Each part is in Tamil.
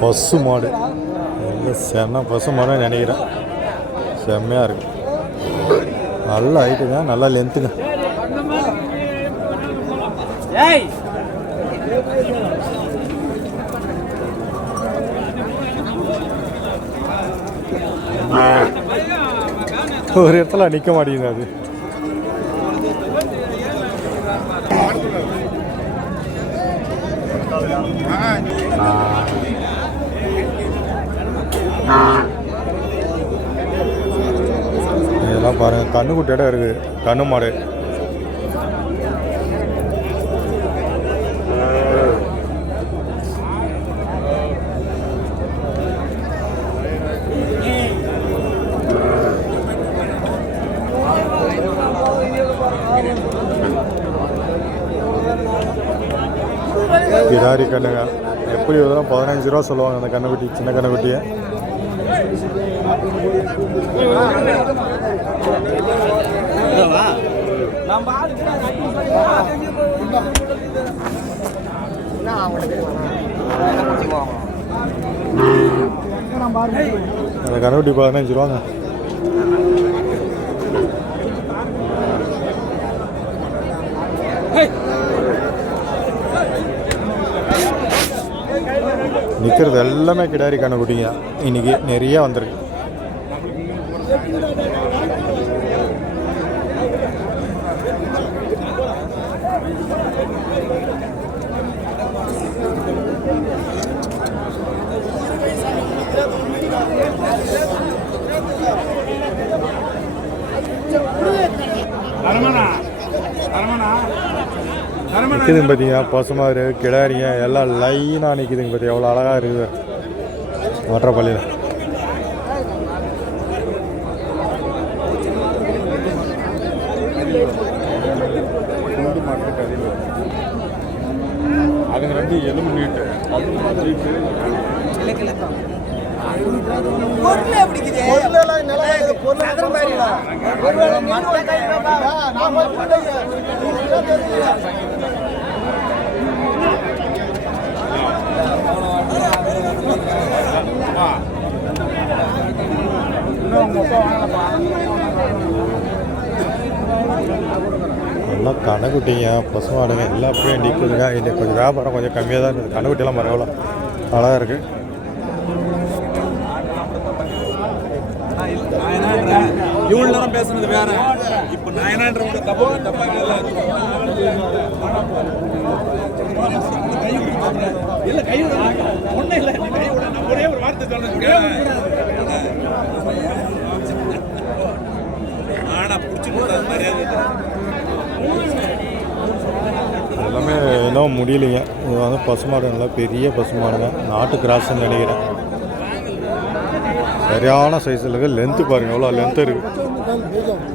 பசு மாடு. நல்ல செம்ம பசு மாடுன்னு நினைக்கிறேன். செம்மையாக இருக்கு. நல்ல ஹைட்டுங்க நல்லா லென்த்துங்க ஒரு இடத்துல நிற்க மாட்டேங்குது அது. இதெல்லாம் பாருங்க கண்ணுக்குட்டி இடம் இருக்குது கண்ணு மாடு. விகாரி கண்ணுங்க. எப்படி இதெல்லாம் பதினஞ்சு ரூபா சொல்லுவாங்க அந்த கண்ணுக்குட்டி சின்ன கண்ணுக்குட்டியை. அந்த கண்ணுக்குட்டி பதினஞ்சு ரூபாங்க. இருக்கிறது எல்லாமே கிடாரி கண்ணுக்குட்டிங்க. இன்னைக்கு நிறைய வந்திருக்கு. அரமணா அரமணா. நிற்குதுங்க பார்த்தீங்க பசுமாறு கிடாரிங்க எல்லாம் லைனாக நிற்குதுங்க பார்த்தீங்க எவ்வளோ அழகாக இருக்குது. மற்றப்பள்ளியில் அதுங்க ரெண்டு எலும்பு நீட்டு. எல்லாம் கண்ணுக்குட்டிங்க பசுமாடுங்க எல்லாம் அப்படியே நிற்குதுங்க இன்னைக்கு கொஞ்சம் வியாபாரம் கொஞ்சம் கம்மியாக தான் இருக்குது. கண்ணுக்குட்டியெல்லாம் மரம் எவ்வளோ அழகாக இருக்குது இவ்வளவு நேரம் பேசுனது வேற. இப்ப நான் என்னன்ற தப்பு தப்பா இல்ல கை விட ஒண்ணு இல்ல நீ கை விட நான் ஒரே ஒரு வார்த்தை சொல்றேன். ஆனா புடிச்சு போறது மரியாதை எல்லாமே இன்னும் முடியலைங்க. இது வந்து பசுமாடு நல்லா பெரிய பசுமாடுங்க. நாட்டு கிராஸ்ன்னு நினைக்கிறேன். சரியான சைஸில் இருக்குது லென்த்து பாருங்கள் எவ்வளோ லென்த்து இருக்குது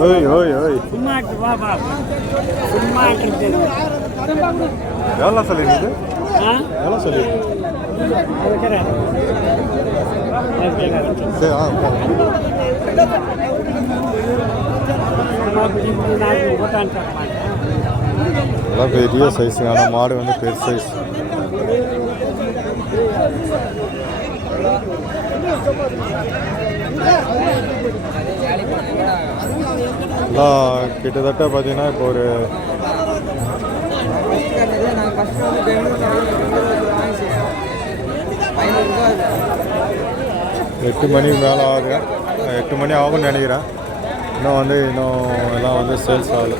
ஓய் ஓய் ஓய். எவ்வளோ சொல்லியிருக்கு ஆ? எவ்வளோ சரி ஆ போங்க. நல்லா பெரிய சைஸுங்க ஆனால் மாடு வந்து பெரிய சைஸ் கிட்டத்தட்ட பார்த்தீங்கன்னா இப்போ ஒரு எட்டு மணிக்கு மேலே ஆகுது எட்டு மணி ஆகும்னு நினைக்கிறேன். இன்னும் வந்து இன்னும் எல்லாம் வந்து சேல்ஸ் ஆகலை.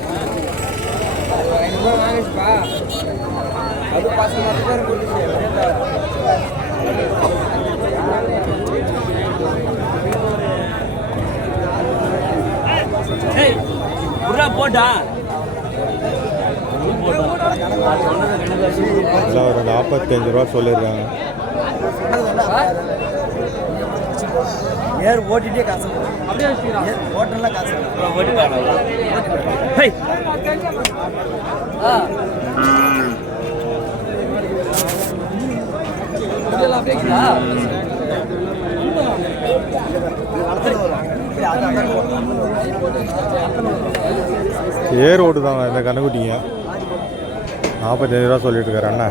போட்டா ஒரு நாற்பத்தஞ்சு ரூபா சொல்லியிருக்காங்க ஏர் ஓட்டிகிட்டே காசு அப்படியே ஓட்டெல்லாம் காசு ஹை ஆ ஏர் ஓடுதான் இந்த கண்ணுக்குட்டிங்க? நாற்பத்தஞ்சு ரூபா சொல்லிட்டு இருக்காரு அண்ணா.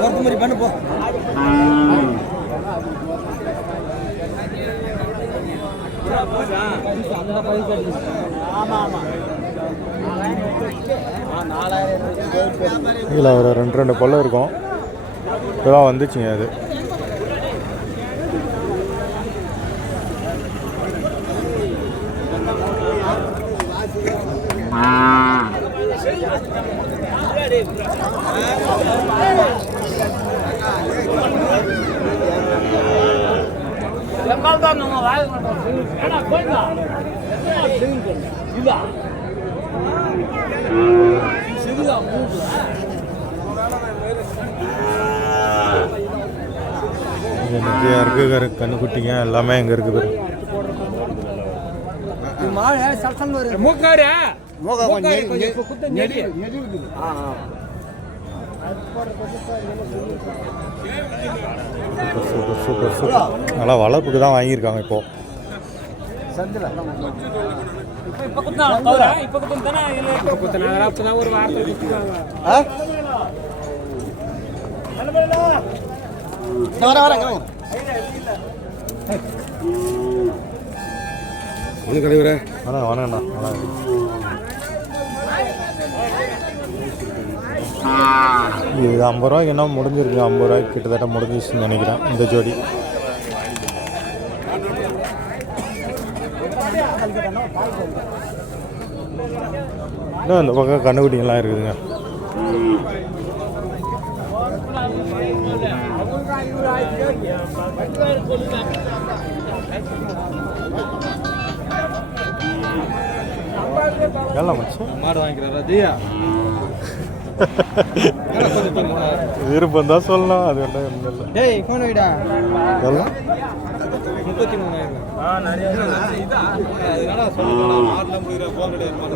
பொறுத்து மாதிரி பண்ணு போ இதில் ஒரு ரெண்டு ரெண்டு பொல்ல இருக்கும். இப்போதான் வந்துச்சுங்க அது. எங்கால் தான் நம்ம வாய ஏன்னா இதா சிறுதா நிறையா கண்ணுக்குட்டிங்க எல்லாமே இங்கே இருக்குது மூக்காரு மூக்காரு கொஞ்சம் நெடி நெடி சூப்பர் சூப்பர் சூப்பர் சூப்பர் நல்லா வளர்ப்புக்கு தான் வாங்கியிருக்காங்க இப்போது ஒன்று கழிவுற ஆனால் வணங்கண்ணா நல்லா. இது ஐம்பது ரூபாய்க்கு என்ன முடிஞ்சிருக்கு? ஐம்பது ரூபாய்க்கு கிட்டத்தட்ட முடிஞ்சிச்சுன்னு நினைக்கிறேன் இந்த ஜோடி. இன்னும் இந்த பக்கம் கண்ணுக்குட்டிங்கெல்லாம் இருக்குதுங்க. எல்லாம் மாடு வாங்கிக்கிறாரா ஜியா விருப்பம் தான் சொல்லலாம் அது ஒன்றும் ஒன்றும் இல்லை. டேய் ஃபோன் வைடா.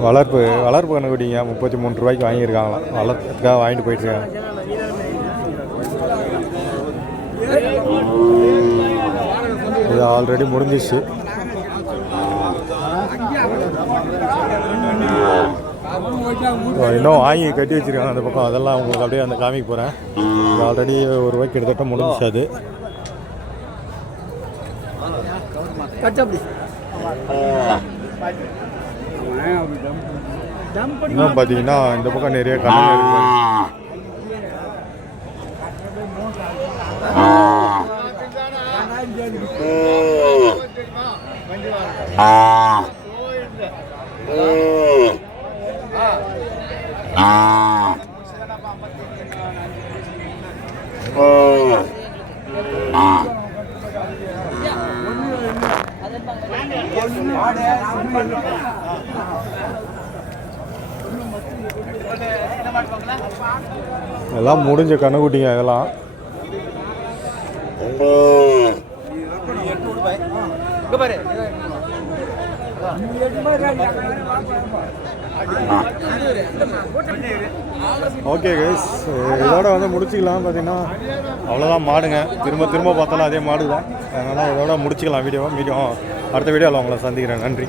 வளர்ப்பு வளர்ப்பு கண்ணுக்குட்டிங்க முப்பத்தி மூணு ரூபாய்க்கு வாங்கியிருக்காங்களாம். வளர்ப்புக்காக வாங்கிட்டு போயிட்டுருக்காங்க. இது ஆல்ரெடி முடிஞ்சிச்சு. இன்னும் வாங்கி கட்டி வச்சிருக்காங்க அந்த பக்கம். அதெல்லாம் உங்களுக்கு அப்படியே அந்த காமிக்க போகிறேன் ஆல்ரெடி ஒரு ரூபாய்க்கு கிட்டத்தட்ட முடிஞ்சிச்சு அது. இன்னும் பார்த்தீங்கன்னா இந்த பக்கம் நிறைய கண்ணுங்க ஆ. எல்லாம் முடிஞ்ச கண்ணுக்குட்டிங்க இதெல்லாம். ஓகே கைஸ் இதோட வந்து முடிச்சுக்கலாம். பார்த்தீங்கன்னா அவ்வளோதான் மாடுங்க. திரும்ப திரும்ப பார்த்தாலும் அதே மாடு தான் அதனால் இதோட முடிச்சுக்கலாம் வீடியோ வீடியோ அடுத்த வீடியோவில் உங்களை சந்திக்கிறேன். நன்றி.